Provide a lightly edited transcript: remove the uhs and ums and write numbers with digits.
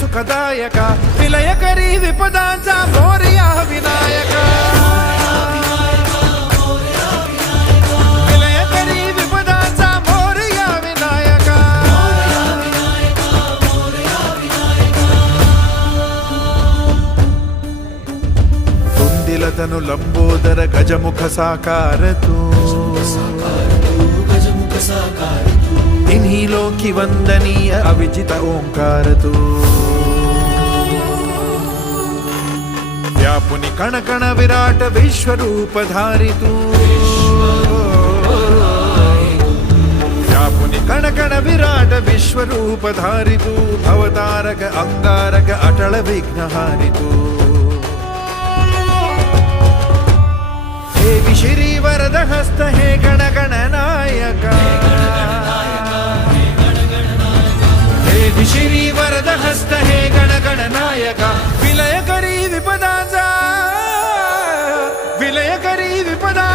सुखदायका विलयकरी विपदांचा मोरया विनायका विलयकरी विपदांचा मोरया विनायका तुंदिलतनु लंबोदर गजमुख साकार तू तिन्ही लोकी वंदनीय अविजित ओंकार तू व्यापुनी कण कण विराट विश्वरूप धारी तू व्यापुनी कण कण विराट विश्वरूप धारी तू भवतारक अंगारक अटल विघ्नहारी तू हे विश्री वरद हस्त हे गण गण नायका विश्री वरद हस्त हे गण गण नायका विलयकरी विपदांचा विलयकरी विपदा